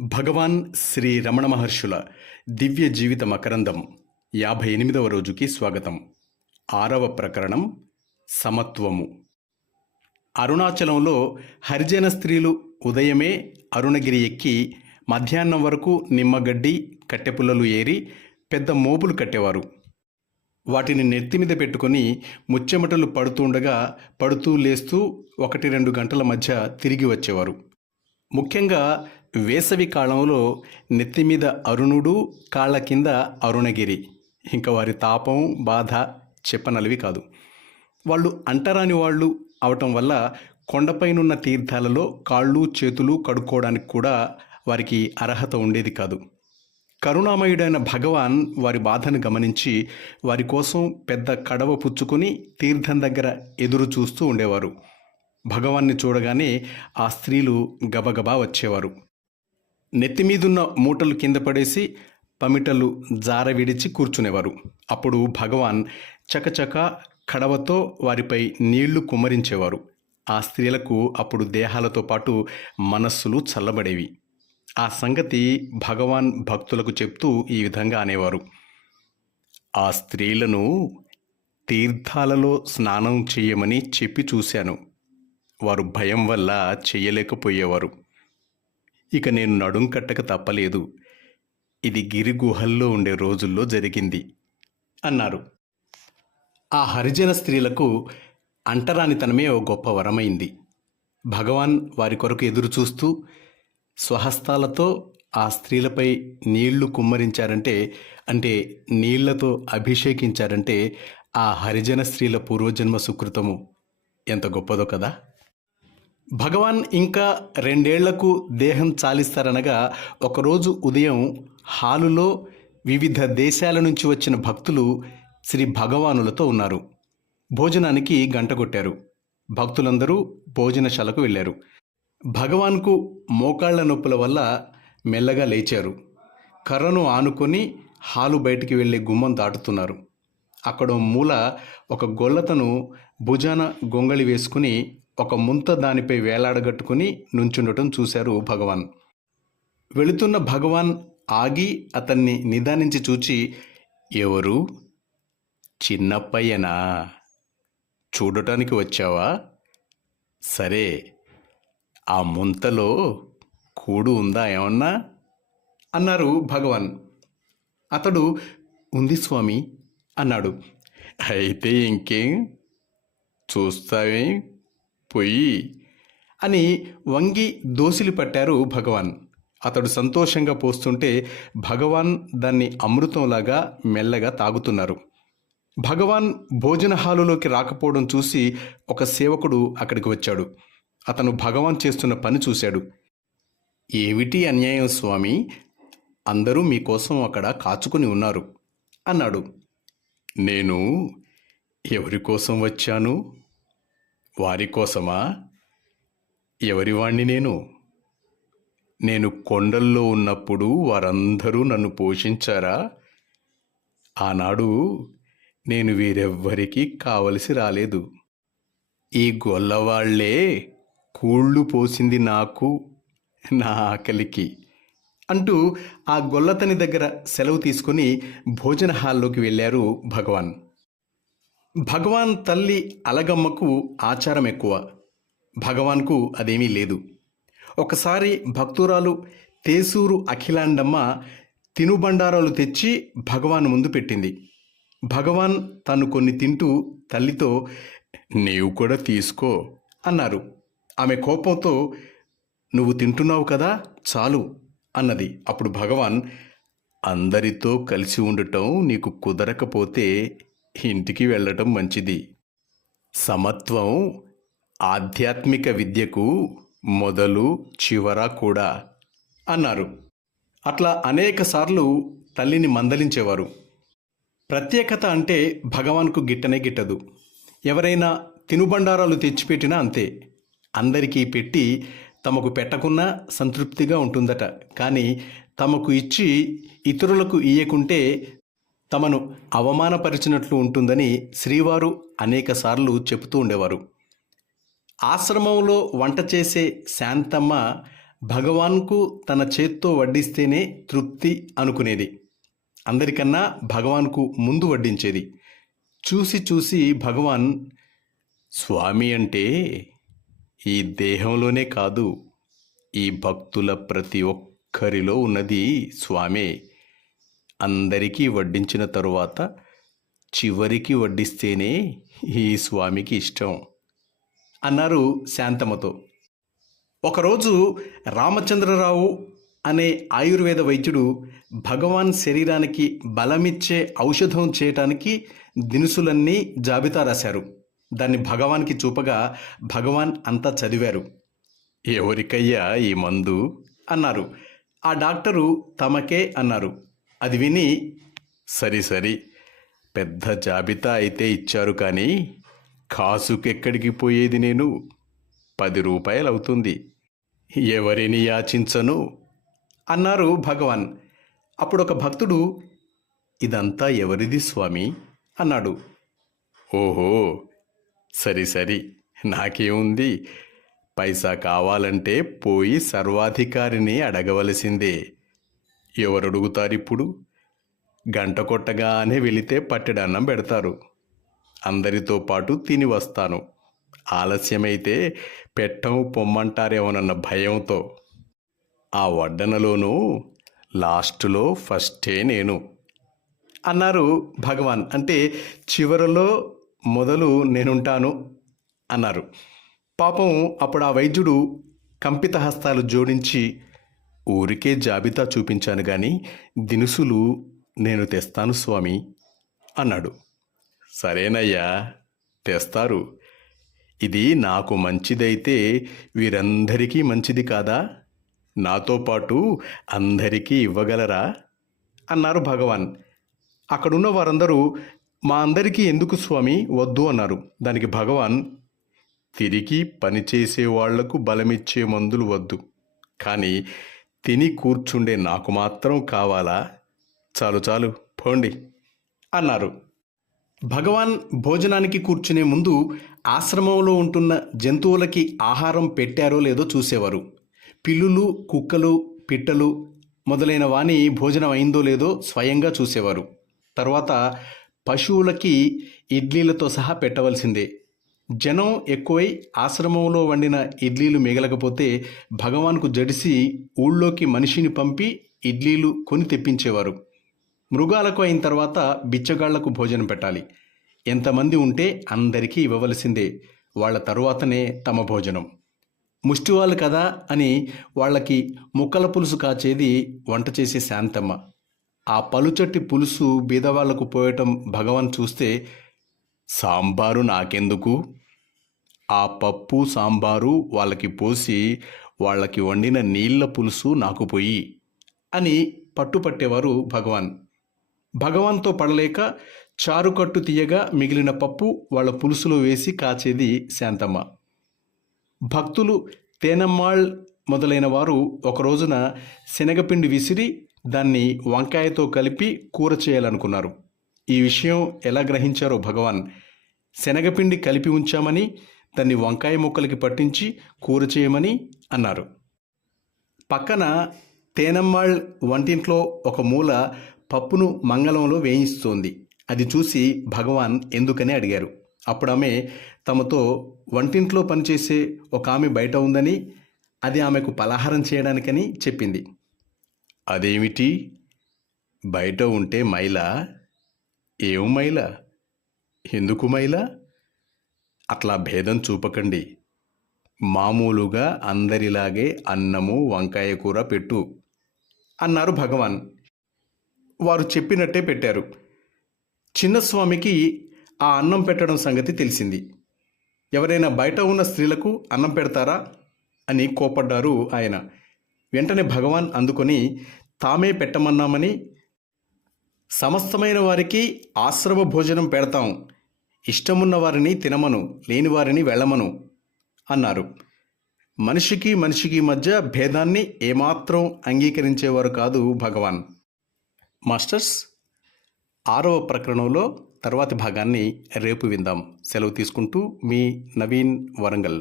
భగవాన్ శ్రీ రమణ మహర్షుల దివ్య జీవిత మకరందం 58వ రోజుకి స్వాగతం. 6వ ప్రకరణం సమత్వము. అరుణాచలంలో హరిజన స్త్రీలు ఉదయమే అరుణగిరి ఎక్కి మధ్యాహ్నం వరకు నిమ్మగడ్డి కట్టెపుల్లలు ఏరి పెద్ద మోపులు కట్టేవారు. వాటిని నెత్తిమీద పెట్టుకొని ముచ్చెమటలు పడుతూ లేస్తూ 1-2 గంటల మధ్య తిరిగి వచ్చేవారు. ముఖ్యంగా వేసవి కాలంలో నెత్తిమీద అరుణుడు, కాళ్ల కింద అరుణగిరి. ఇంకా వారి తాపం బాధ చెప్పనలవి కాదు. వాళ్ళు అంటరాని వాళ్ళు అవటం వల్ల కొండపైనున్న తీర్థాలలో కాళ్ళు చేతులు కడుక్కోవడానికి కూడా వారికి అర్హత ఉండేది కాదు. కరుణామయుడైన భగవాన్ వారి బాధను గమనించి వారి కోసం పెద్ద కడవ పుచ్చుకొని తీర్థం దగ్గర ఎదురు చూస్తూ ఉండేవారు. భగవాన్ని చూడగానే ఆ స్త్రీలు గబగబా వచ్చేవారు. నెత్తిమీదున్న మూటలు కింద పడేసి పమిటలు జార విడిచి కూర్చునేవారు. అప్పుడు భగవాన్ చకచక కడవతో వారిపై నీళ్లు కుమ్మరించేవారు. ఆ స్త్రీలకు అప్పుడు దేహాలతో పాటు మనస్సులు చల్లబడేవి. ఆ సంగతి భగవాన్ భక్తులకు చెప్తూ ఈ విధంగా అనేవారు: ఆ స్త్రీలను తీర్థాలలో స్నానం చేయమని చెప్పి చూశాను. వారు భయం వల్ల చెయ్యలేకపోయేవారు. ఇక నేను నడుం కట్టక తప్పలేదు. ఇది గిరి గుహల్లో ఉండే రోజుల్లో జరిగింది అన్నారు. ఆ హరిజన స్త్రీలకు అంటరానితనమే ఓ గొప్ప వరమైంది. భగవాన్ వారి కొరకు ఎదురు చూస్తూ స్వహస్తాలతో ఆ స్త్రీలపై నీళ్లు కుమ్మరించారంటే, అంటే నీళ్లతో అభిషేకించారంటే ఆ హరిజన స్త్రీల పూర్వజన్మ సుకృతము ఎంత గొప్పదో కదా. భగవాన్ ఇంకా 2 ఏళ్లకు దేహం చాలిస్తారనగా ఒకరోజు ఉదయం హాలులో వివిధ దేశాల నుంచి వచ్చిన భక్తులు శ్రీ భగవానులతో ఉన్నారు. భోజనానికి గంట కొట్టారు. భక్తులందరూ భోజనశాలకు వెళ్ళారు. భగవాన్కు మోకాళ్ల నొప్పుల వల్ల మెల్లగా లేచారు. కర్రను ఆనుకొని హాలు బయటికి వెళ్ళే గుమ్మం దాటుతున్నారు. అక్కడ మూల ఒక గొల్లతను భుజాన గొంగళి వేసుకుని ఒక ముంత దానిపై వేలాడగట్టుకుని నుంచుండటం చూశారు భగవాన్. వెళుతున్న భగవాన్ ఆగి అతన్ని నిదానించి చూచి, ఎవరు? చిన్నప్పయ్యనా? చూడటానికి వచ్చావా? సరే, ఆ ముంతలో కూడు ఉందా ఏమన్నా అన్నారు భగవాన్. అతడు ఉంది స్వామి అన్నాడు. అయితే ఇంకేం చూస్తావే, పొయ్యి అని వంగి దోసిలి పట్టారు భగవాన్. అతడు సంతోషంగా పోస్తుంటే భగవాన్ దాన్ని అమృతంలాగా మెల్లగా తాగుతున్నారు. భగవాన్ భోజన హాలులోకి రాకపోవడం చూసి ఒక సేవకుడు అక్కడికి వచ్చాడు. అతను భగవాన్ చేస్తున్న పని చూశాడు. ఏమిటి అన్యాయం స్వామి, అందరూ మీకోసం అక్కడ కాచుకుని ఉన్నారు అన్నాడు. నేను ఎవరి కోసం వచ్చాను? వారి కోసమా? ఎవరివాణ్ణి నేను కొండల్లో ఉన్నప్పుడు వారందరూ నన్ను పోషించారా? ఆనాడు నేను వీరెవ్వరికీ కావలసి రాలేదు. ఈ గొల్లవాళ్లే కూళ్ళు పోసింది నాకు, నా ఆకలికి అంటూ ఆ గొల్లతని దగ్గర సెలవు తీసుకుని భోజన హాల్లోకి వెళ్ళారు భగవాన్. భగవాన్ తల్లి అలగమ్మకు ఆచారం ఎక్కువ. భగవాన్కు అదేమీ లేదు. ఒకసారి భక్తురాలు తేసూరు అఖిలాండమ్మ తినుబండారాలు తెచ్చి భగవాన్ ముందు పెట్టింది. భగవాన్ తను కొన్ని తింటూ తల్లితో, నీవు కూడా తీసుకో అన్నారు. ఆమె కోపంతో, నువ్వు తింటున్నావు కదా, చాలు అన్నది. అప్పుడు భగవాన్, అందరితో కలిసి ఉండటం నీకు కుదరకపోతే ఇంటికి వెళ్ళటం మంచిది. సమత్వం ఆధ్యాత్మిక విద్యకు మొదలు చివర కూడా అన్నారు. అట్లా అనేకసార్లు తల్లిని మందలించేవారు. ప్రత్యేకత అంటే భగవాన్కు గిట్టనే గిట్టదు. ఎవరైనా తినుబండారాలు తెచ్చిపెట్టినా అంతే. అందరికీ పెట్టి తమకు పెట్టకున్నా సంతృప్తిగా ఉంటుందట. కానీ తమకు ఇచ్చి ఇతరులకు ఇయ్యకుంటే తమను అవమానపరిచినట్లు ఉంటుందని శ్రీవారు అనేకసార్లు చెబుతూ ఉండేవారు. ఆశ్రమంలో వంట చేసే శాంతమ్మ భగవాన్కు తన చేత్తో వడ్డిస్తేనే తృప్తి అనుకునేది. అందరికన్నా భగవాన్కు ముందు వడ్డించేది. చూసి చూసి భగవాన్, స్వామి అంటే ఈ దేహంలోనే కాదు, ఈ భక్తుల ప్రతి ఒక్కరిలో ఉన్నది స్వామే. అందరికీ వడ్డించిన తరువాత చివరికి వడ్డిస్తేనే ఈ స్వామికి ఇష్టం అన్నారు శాంతమ్మతో. ఒకరోజు రామచంద్రరావు అనే ఆయుర్వేద వైద్యుడు భగవాన్ శరీరానికి బలమిచ్చే ఔషధం చేయటానికి దినుసులన్నీ జాబితా రాశారు. దాన్ని భగవాన్కి చూపగా భగవాన్ అంతా చదివారు. ఎవరికయ్యా ఈ మందు అన్నారు. ఆ డాక్టరు తమకే అన్నారు. అది విని, సరి పెద్ద జాబితా అయితే ఇచ్చారు, కానీ కాసుకెక్కడికి పోయేది నేను, 10 రూపాయలు అవుతుంది, ఎవరిని యాచించను అన్నారు భగవాన్. అప్పుడు ఒక భక్తుడు, ఇదంతా ఎవరిది స్వామి అన్నాడు. ఓహో, సరి నాకేముంది, పైసా కావాలంటే పోయి సర్వాధికారిని అడగవలసిందే. ఎవరడుగుతారిప్పుడు? గంట కొట్టగానే వెళితే పట్టెడన్నం పెడతారు. అందరితో పాటు తిని వస్తాను. ఆలస్యమైతే పెట్టం పొమ్మంటారేమోనన్న భయంతో. ఆ వడ్డనలోనూ లాస్టులో ఫస్టే నేను అన్నారు భగవాన్. అంటే చివరలో మొదలు నేనుంటాను అన్నారు. పాపం అప్పుడు ఆ వైద్యుడు కంపిత హస్తాలు జోడించి, ఊరికే జాబితా చూపించాను కానీ దినుసులు నేను తెస్తాను స్వామి అన్నాడు. సరేనయ్యా, తెస్తారు. ఇది నాకు మంచిదైతే వీరందరికీ మంచిది కాదా? నాతో పాటు అందరికీ ఇవ్వగలరా అన్నారు భగవాన్. అక్కడున్న వారందరూ, మా అందరికీ ఎందుకు స్వామి, వద్దు అన్నారు. దానికి భగవాన్, తిరిగి పనిచేసే వాళ్లకు బలమిచ్చే మందులు వద్దు, కానీ తిని కూర్చుండే నాకు మాత్రం కావాలా? చాలు పోండి అన్నారు. భగవాన్ భోజనానికి కూర్చునే ముందు ఆశ్రమంలో ఉంటున్న జంతువులకి ఆహారం పెట్టారో లేదో చూసేవారు. పిల్లులు, కుక్కలు, పిట్టలు మొదలైన వాని భోజనం అయిందో లేదో స్వయంగా చూసేవారు. తర్వాత పశువులకి ఇడ్లీలతో సహా పెట్టవలసిందే. జనం ఎక్కువై ఆశ్రమంలో వండిన ఇడ్లీలు మిగలకపోతే భగవాన్కు జడిసి ఊళ్ళోకి మనిషిని పంపి ఇడ్లీలు కొని తెప్పించేవారు. మృగాలకు అయిన తర్వాత బిచ్చగాళ్లకు భోజనం పెట్టాలి. ఎంతమంది ఉంటే అందరికీ ఇవ్వవలసిందే. వాళ్ళ తరువాతనే తమ భోజనం. ముష్టివాళ్ళు కదా అని వాళ్ళకి ముక్కల పులుసు కాచేది వంట చేసే శాంతమ్మ. ఆ పలుచట్టి పులుసు బీదవాళ్లకు పోయటం భగవాన్ చూస్తే, సాంబారు నాకెందుకు, ఆ పప్పు సాంబారు వాళ్ళకి పోసి వాళ్ళకి వండిన నీళ్ల పులుసు నాకు పోయి అని పట్టుపట్టేవారు భగవాన్. భగవాన్తో పడలేక చారుకట్టు తీయగా మిగిలిన పప్పు వాళ్ళ పులుసులో వేసి కాచేది శాంతమ్మ. భక్తులు తేనమ్మాళ్ మొదలైన వారు ఒక రోజున శనగపిండి విసిరి దాన్ని వంకాయతో కలిపి కూర చేయాలనుకున్నారు. ఈ విషయం ఎలా గ్రహించారో భగవాన్, శనగపిండి కలిపి ఉంచామని దాన్ని వంకాయ ముక్కలకి పట్టించి కూర చేయమని అన్నారు. పక్కన తేనమ్మాళ్ వంటింట్లో ఒక మూల పప్పును మంగళంలో వేయిస్తోంది. అది చూసి భగవాన్ ఎందుకని అడిగారు. అప్పుడు ఆమె తమతో వంటింట్లో పనిచేసే ఒక ఆమె బయట ఉందని, అది ఆమెకు పలహారం చేయడానికని చెప్పింది. అదేమిటి, బయట ఉంటే మైల? ఏం మైల? ఎందుకు మైల? అట్లా భేదం చూపకండి. మామూలుగా అందరిలాగే అన్నము వంకాయ కూర పెట్టు అన్నారు భగవాన్. వారు చెప్పినట్టే పెట్టారు. చిన్నస్వామికి ఆ అన్నం పెట్టడం సంగతి తెలిసింది. ఎవరైనా బయట ఉన్న స్త్రీలకు అన్నం పెడతారా అని కోపడ్డారు ఆయన. వెంటనే భగవాన్ అందుకొని తామే పెట్టమన్నామని, సమస్తమైన వారికి ఆశ్రమ భోజనం పెడతాం, ఇష్టమున్న వారిని తినమను, లేని వారిని వెళ్ళమను అన్నారు. మనిషికి మధ్య భేదాన్ని ఏమాత్రం అంగీకరించేవారు కాదు భగవాన్. మాస్టర్స్, 6వ ప్రకరణంలో తర్వాతి భాగాన్ని రేపు విందాం. సెలవు తీసుకుంటూ మీ నవీన్ వరంగల్.